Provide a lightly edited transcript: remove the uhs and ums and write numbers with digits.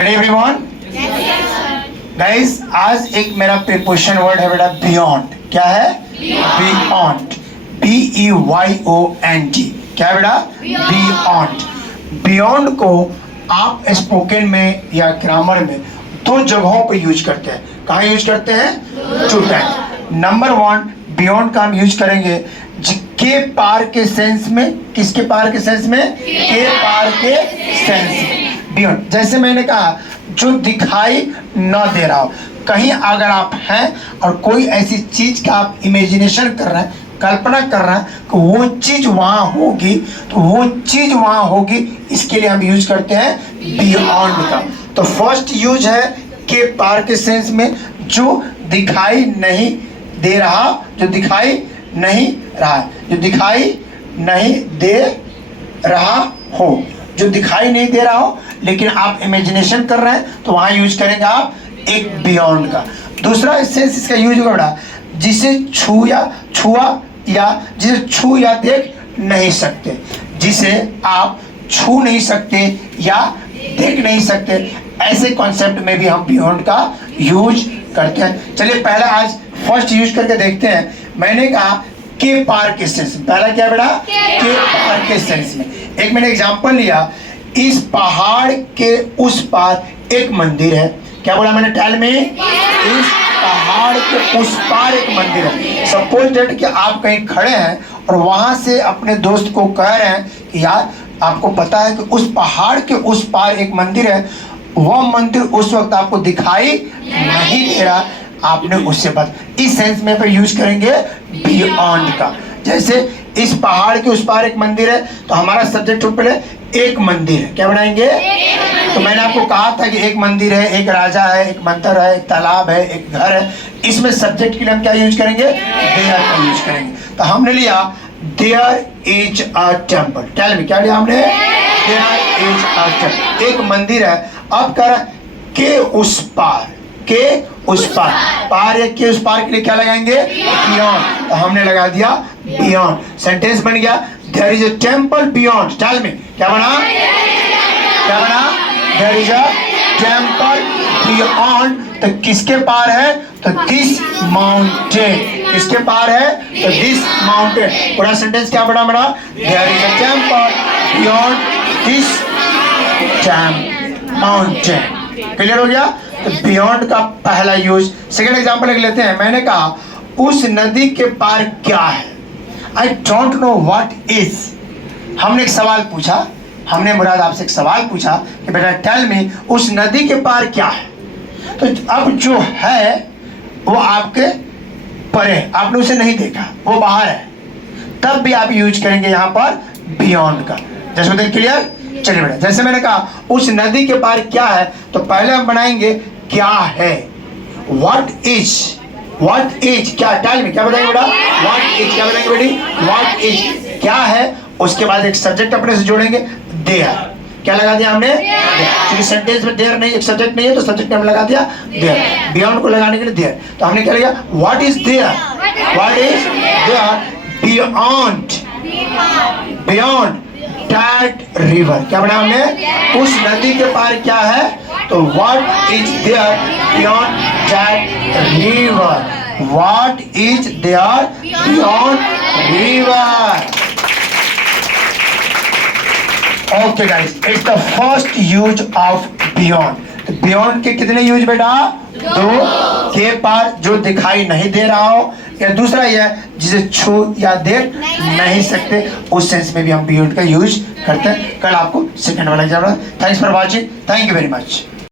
Everyone guys, आज एक मेरा प्रीपोजिशन वर्ड है बेटा बियॉन्ड। क्या है? बियॉन्ड। BEYOND। क्या बेटा? बियॉन्ड। बियॉन्ड को आप स्पोकन में या ग्रामर में दो जगहों पे यूज करते हैं। कहाँ यूज करते हैं? Two time. Number one, beyond का हम यूज करेंगे के पार के सेंस में। किसके पार के सेंस में? के पार के सेंस में बियॉन्ड। जैसे मैंने कहा, जो दिखाई न दे रहा हो। कहीं अगर आप हैं और कोई ऐसी चीज का आप इमेजिनेशन कर रहे हैं, कल्पना कर रहे हैं कि वो चीज वहां होगी, तो वो चीज वहां होगी, इसके लिए हम यूज करते हैं बियॉन्ड का। तो फर्स्ट यूज है के पार के सेंस में, जो दिखाई नहीं दे रहा, जो दिखाई नहीं रहा, जो दिखाई नहीं दे रहा हो, जो दिखाई नहीं दे रहा हो लेकिन आप इमेजिनेशन कर रहे हैं, तो वहां यूज करेंगे आप एक बियॉन्ड का। दूसरा सेंस इसका यूज होगा बड़ा, जिसे छुआ या जिसे छू या देख नहीं सकते, जिसे आप छू नहीं सकते या देख नहीं सकते, ऐसे कॉन्सेप्ट में भी हम बियॉन्ड का यूज करते हैं। चलिए पहला आज फर्स्ट यूज करके देखते हैं। मैंने कहा के पार के सेंस में। पहला क्या बेटा? के पार के सेंस में। एक मैंने एग्जांपल लिया, इस पहाड़ के उस पार एक मंदिर है। क्या बोला मैंने? टेल में, इस पहाड़ के उस पार एक मंदिर है। सपोज दैट कि आप कहीं खड़े हैं और वहां से अपने दोस्त को कह रहे हैं कि यार आपको पता है कि उस पहाड़ के उस पार एक मंदिर है। वह मंदिर उस वक्त आपको दिखाई नहीं दे रहा, आपने उससे बात। इस सेंस में यूज करेंगे बियॉन्ड का। जैसे इस पहाड़ के उस पार एक मंदिर है, तो हमारा सब्जेक्ट पहले एक मंदिर है। क्या बनाएंगे? तो मैंने आपको कहा था कि एक मंदिर है, एक राजा है, एक मंदिर है, एक तालाब है, एक घर है। इसमें सब्जेक्ट के लिए हम क्या यूज करेंगे? देयर का यूज करेंगे। तो हमने लिया there is a temple. Tell me, क्या लिया हमने? देयर इज अ टेम्पल, एक मंदिर है। अब कर के उस पार, के उस पार, पार या के उस पार के लिए क्या लगाएंगे? बियॉन्ड। तो हमने लगा दिया बियॉन्ड। सेंटेंस बन गया there is a temple beyond. Tell me, क्या बना? क्या बना? There is a temple beyond. तो किसके पार है? तो दिस माउंटेन। किसके पार है? तो दिस माउंटेन। पूरा सेंटेंस क्या बना मेरा? There is a temple beyond this mountain. Clear हो गया? तो बियॉन्ड का पहला यूज। सेकेंड एग्जाम्पल लेते हैं। मैंने कहा उस नदी के पार क्या है? I don't know what is. हमने एक सवाल पूछा, हमने मुराद आपसे एक सवाल पूछा कि बेटा टेल मी, उस नदी के पार क्या है? तो अब जो है वो आपके परे, आपने उसे नहीं देखा, वो बाहर है, तब भी आप यूज करेंगे यहाँ पर बियॉन्ड का। जैसे क्लियर? चलिए बेटा, जैसे मैंने कहा उस नदी के पार क्या है, तो पहले हम बनाएंगे क्या है। व्हाट इज, व्हाट इज क्या? टेल मी, क्या बताएंगे बेटा? What is. क्या बताएंगे बेटी? व्हाट इज क्या है। उसके बाद एक सब्जेक्ट अपने से जोड़ेंगे देयर। क्या लगा दिया हमने? क्योंकि सेंटेंस में देयर नहीं, एक सब्जेक्ट नहीं है, तो सब्जेक्ट में हम लगा दिया देयर। बियॉन्ड को लगाने के लिए देयर। तो हमने क्या लिया? What is there, what is there beyond, beyond that river. क्या बनाया हमने? उस नदी के पार क्या है, तो what is there beyond that river. What is there beyond river. Okay guys, it's the first use of beyond. तो बियॉन्ड के कितने यूज बेटा? दो। के पार, जो दिखाई नहीं दे रहा हो, या दूसरा यह जिसे छू या देख नहीं सकते, उस सेंस में भी हम बियॉन्ड का यूज करते हैं। कल आपको सेकंड वाला example. Thanks for watching, thank you very much.